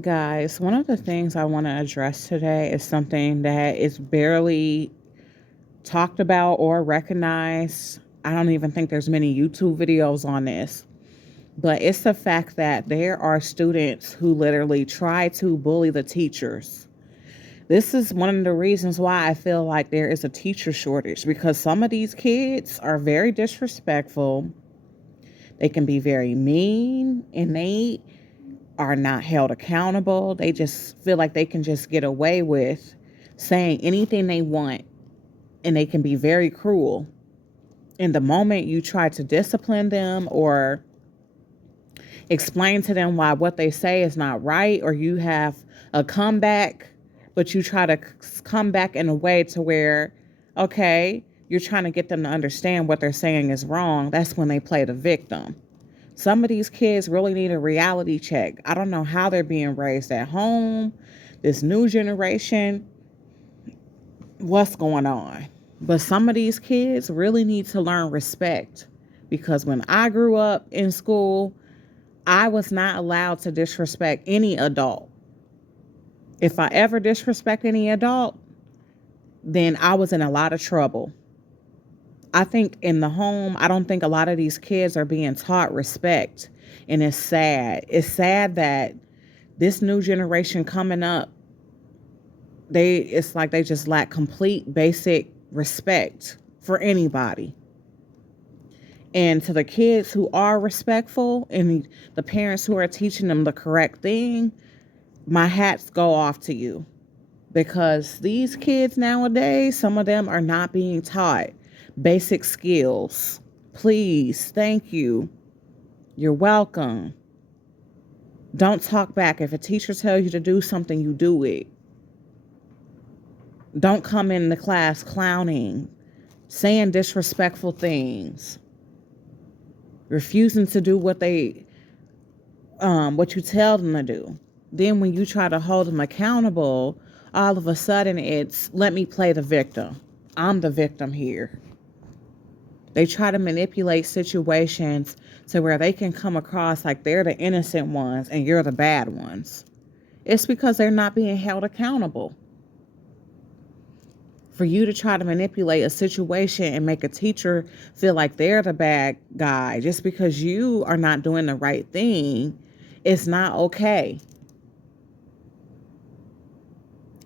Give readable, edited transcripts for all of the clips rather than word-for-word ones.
Guys, one of the things I want to address today is something that is barely talked about or recognized. I don't even think there's many YouTube videos on this, but it's the fact that there are students who literally try to bully the teachers. This is one of the reasons why I feel like there is a teacher shortage because some of these kids are very disrespectful. They can be very mean and they are not held accountable. They just feel like they can just get away with saying anything they want and they can be very cruel. And the moment you try to discipline them or explain to them why what they say is not right, or you have a comeback, but you try to come back in a way to where, okay, you're trying to get them to understand what they're saying is wrong, that's when they play the victim. Some of these kids really need a reality check. I don't know how they're being raised at home, this new generation, what's going on. But some of these kids really need to learn respect because when I grew up in school, I was not allowed to disrespect any adult. If I ever disrespect any adult, then I was in a lot of trouble. I think in the home, I don't think a lot of these kids are being taught respect. And it's sad. It's sad that this new generation coming up, it's like they just lack complete basic respect for anybody. And to the kids who are respectful and the parents who are teaching them the correct thing, my hats go off to you. Because these kids nowadays, some of them are not being taught basic skills. Please, thank you. You're welcome. Don't talk back. If a teacher tells you to do something, you do it. Don't come in the class clowning, saying disrespectful things, refusing to do what you tell them to do. Then when you try to hold them accountable, all of a sudden it's let me play the victim. I'm the victim here. They try to manipulate situations to where they can come across like they're the innocent ones and you're the bad ones. It's because they're not being held accountable. For you to try to manipulate a situation and make a teacher feel like they're the bad guy just because you are not doing the right thing, it's not okay.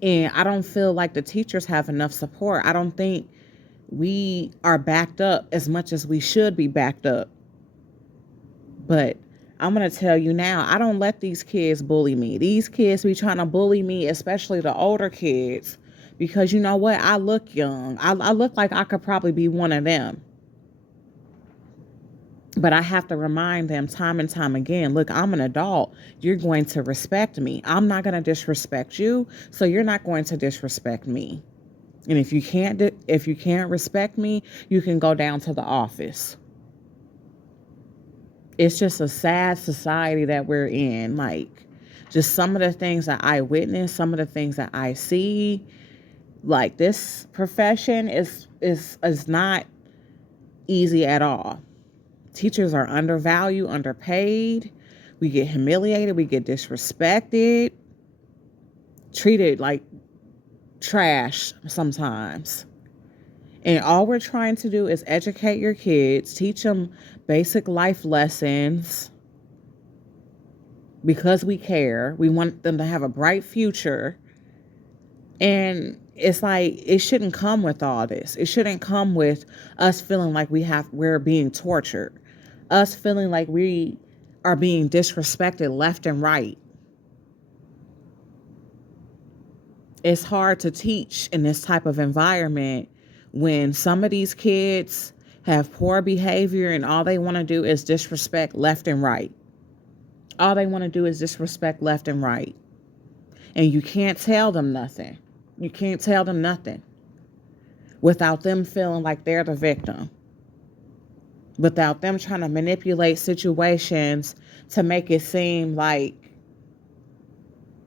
And I don't feel like the teachers have enough support. I don't think we are backed up as much as we should be backed up. But I'm going to tell you now, I don't let these kids bully me. These kids be trying to bully me, especially the older kids, because you know what? I look young. I look like I could probably be one of them. But I have to remind them time and time again, look, I'm an adult. You're going to respect me. I'm not going to disrespect you, so you're not going to disrespect me. And if you can't respect me, you can go down to the office. It's just a sad society that we're in. Like, just some of the things that I witness, some of the things that I see, like this profession is not easy at all. Teachers are undervalued, underpaid. We get humiliated, we get disrespected, treated like trash sometimes. And all we're trying to do is educate your kids, teach them basic life lessons because we care. We want them to have a bright future. And it's like it shouldn't come with all this. It shouldn't come with us feeling like we're being tortured. Us feeling like we are being disrespected left and right. It's hard to teach in this type of environment when some of these kids have poor behavior and all they want to do is disrespect left and right. All they want to do is disrespect left and right. And you can't tell them nothing. You can't tell them nothing without them feeling like they're the victim. Without them trying to manipulate situations to make it seem like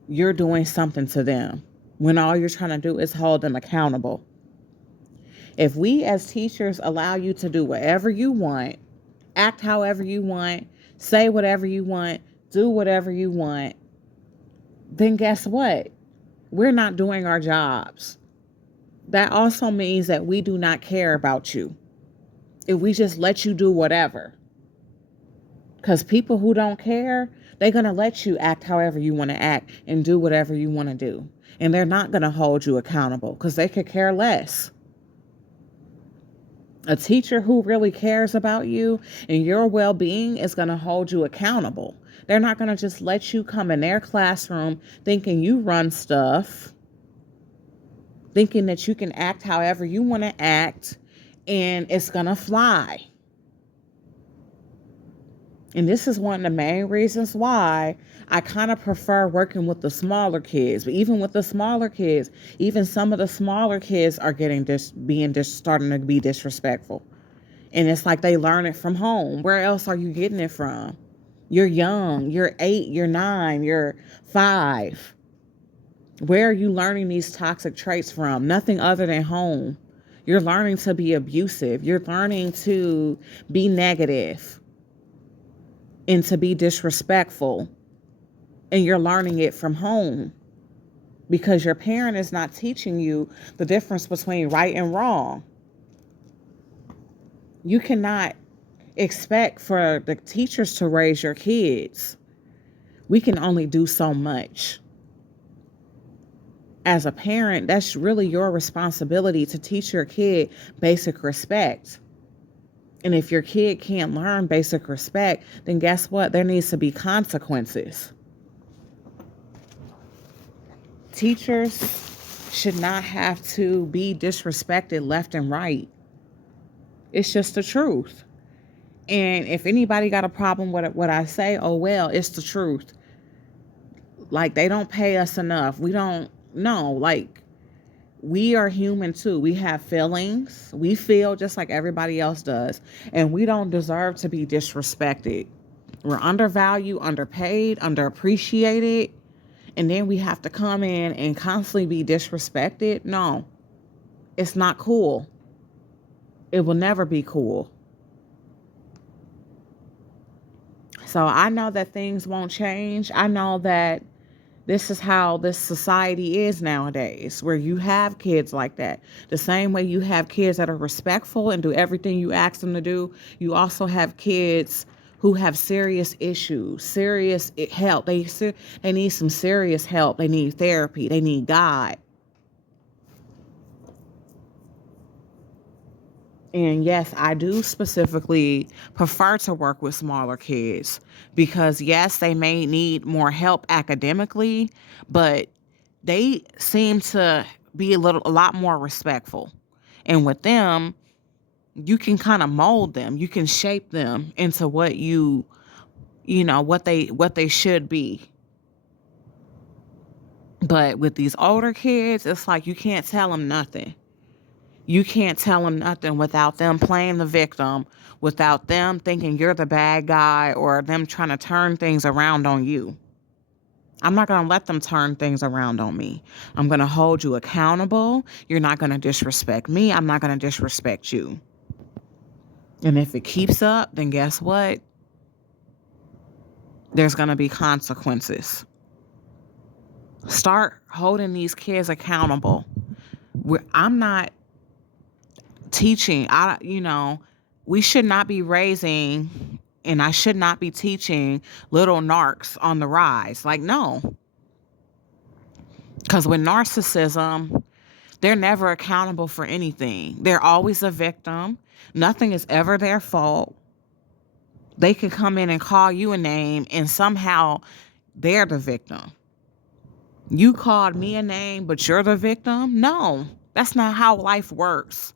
you're doing something to them when all you're trying to do is hold them accountable. If we as teachers allow you to do whatever you want, act however you want, say whatever you want, do whatever you want, then guess what? We're not doing our jobs. That also means that we do not care about you if we just let you do whatever. Because people who don't care, they're going to let you act however you want to act and do whatever you want to do. And they're not going to hold you accountable because they could care less. A teacher who really cares about you and your well-being is going to hold you accountable. They're not going to just let you come in their classroom thinking you run stuff, thinking that you can act however you want to act, and it's going to fly. And this is one of the main reasons why I kind of prefer working with the smaller kids. But even with the smaller kids, even some of the smaller kids are starting to be disrespectful. And it's like they learn it from home. Where else are you getting it from? You're young. You're 8. You're 9. You're 5. Where are you learning these toxic traits from? Nothing other than home. You're learning to be abusive. You're learning to be negative and to be disrespectful. And you're learning it from home because your parent is not teaching you the difference between right and wrong. You cannot expect for the teachers to raise your kids. We can only do so much. As a parent, that's really your responsibility to teach your kid basic respect. And if your kid can't learn basic respect, then guess what? There needs to be consequences. Teachers should not have to be disrespected left and right. It's just the truth. And if anybody got a problem with what I say, oh well, it's the truth. Like, they don't pay us enough. We don't know. Like, we are human too. We have feelings. We feel just like everybody else does. And we don't deserve to be disrespected. We're undervalued, underpaid, underappreciated. And then we have to come in and constantly be disrespected. No, it's not cool. It will never be cool. So I know that things won't change. I know that this is how this society is nowadays, where you have kids like that. The same way you have kids that are respectful and do everything you ask them to do, you also have kids who have serious issues, serious help. They need some serious help. They need therapy. They need God. And yes, I do specifically prefer to work with smaller kids because yes, they may need more help academically, but they seem to be a lot more respectful. And with them, you can kind of mold them. You can shape them into what what they should be. But with these older kids, it's like you can't tell them nothing. You can't tell them nothing without them playing the victim, without them thinking you're the bad guy or them trying to turn things around on you. I'm not going to let them turn things around on me. I'm going to hold you accountable. You're not going to disrespect me. I'm not going to disrespect you. And if it keeps up, then guess what? There's going to be consequences. Start holding these kids accountable. I'm not teaching. We should not be raising, and I should not be teaching little narcs on the rise. Like, no. Because with narcissism, they're never accountable for anything. They're always a victim. Nothing is ever their fault. They could come in and call you a name, and somehow they're the victim. You called me a name, but you're the victim? No, that's not how life works.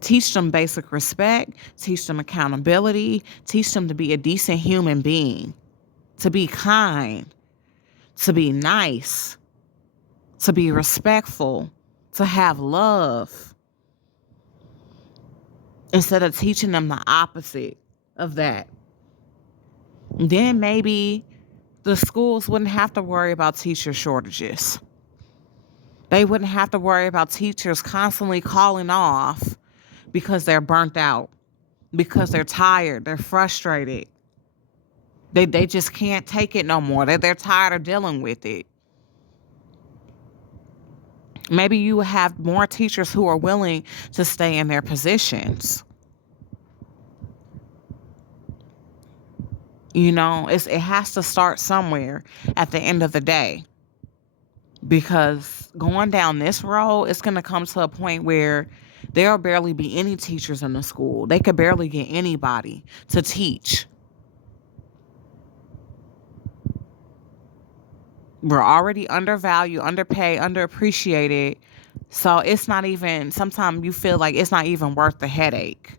Teach them basic respect, teach them accountability, teach them to be a decent human being, to be kind, to be nice, to be respectful, to have love, instead of teaching them the opposite of that. Then maybe the schools wouldn't have to worry about teacher shortages. They wouldn't have to worry about teachers constantly calling off because they're burnt out, because they're tired, they're frustrated. They just can't take it no more. They're tired of dealing with it. Maybe you have more teachers who are willing to stay in their positions. It has to start somewhere at the end of the day. Because going down this road, it's going to come to a point where there'll barely be any teachers in the school. They could barely get anybody to teach. We're already undervalued, underpaid, underappreciated. So it's not even, sometimes you feel like it's not even worth the headache.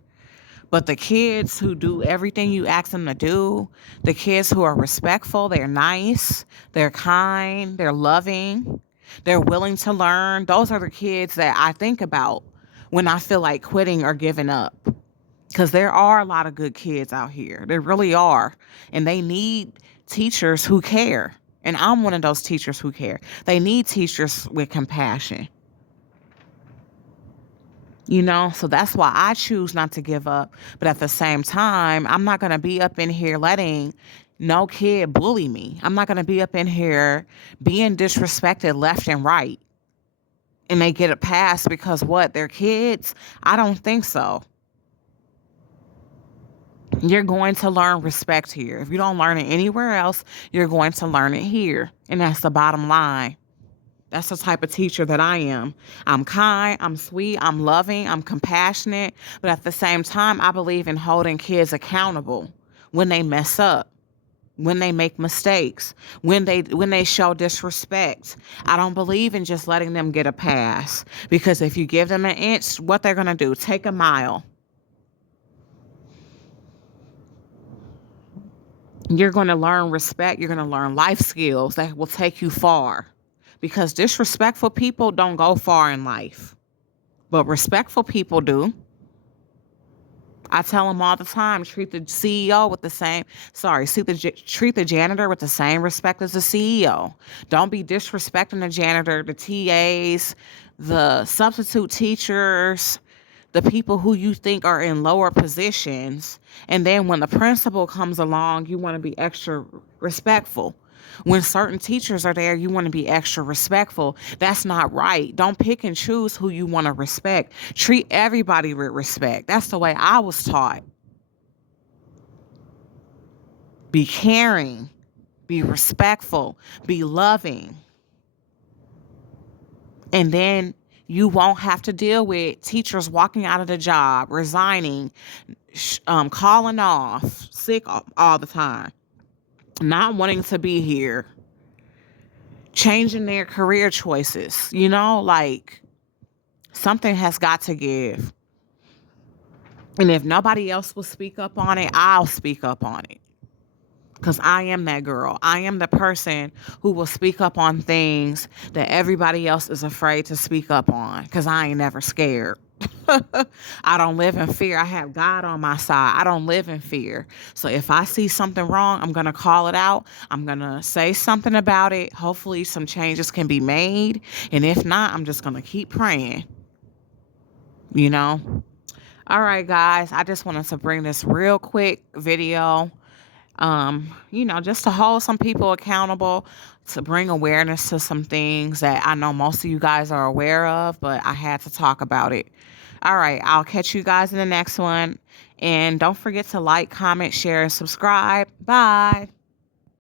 But the kids who do everything you ask them to do, the kids who are respectful, they're nice, they're kind, they're loving, they're willing to learn, those are the kids that I think about when I feel like quitting or giving up. Because there are a lot of good kids out here. There really are. And they need teachers who care. And I'm one of those teachers who care. They need teachers with compassion. So that's why I choose not to give up. But at the same time, I'm not going to be up in here letting no kid bully me. I'm not going to be up in here being disrespected left and right. And they get a pass because what? They're kids? I don't think so. You're going to learn respect here. If you don't learn it anywhere else, you're going to learn it here. And that's the bottom line. That's the type of teacher that I am. I'm kind, I'm sweet, I'm loving, I'm compassionate. But at the same time, I believe in holding kids accountable when they mess up, when they make mistakes, when they show disrespect. I don't believe in just letting them get a pass. Because if you give them an inch, what they're going to do? Take a mile. You're going to learn respect. You're going to learn life skills that will take you far. Because disrespectful people don't go far in life. But respectful people do. I tell them all the time, treat the CEO with the same, treat the janitor with the same respect as the CEO. Don't be disrespecting the janitor, the TAs, the substitute teachers, the people who you think are in lower positions. And then when the principal comes along, you want to be extra respectful. When certain teachers are there, you want to be extra respectful. That's not right. Don't pick and choose who you want to respect. Treat everybody with respect. That's the way I was taught. Be caring, be respectful, be loving. And then you won't have to deal with teachers walking out of the job, resigning, calling off, sick all the time, not wanting to be here, changing their career choices. Like something has got to give. And if nobody else will speak up on it, I'll speak up on it. Because I am that girl. I am the person who will speak up on things that everybody else is afraid to speak up on. Because I ain't never scared. I don't live in fear. I have God on my side. I don't live in fear. So if I see something wrong, I'm going to call it out. I'm going to say something about it. Hopefully some changes can be made. And if not, I'm just going to keep praying. All right, guys. I just wanted to bring this real quick video. Just to hold some people accountable, to bring awareness to some things that I know most of you guys are aware of, but I had to talk about it. All right, I'll catch you guys in the next one. And don't forget to like, comment, share, and subscribe. Bye.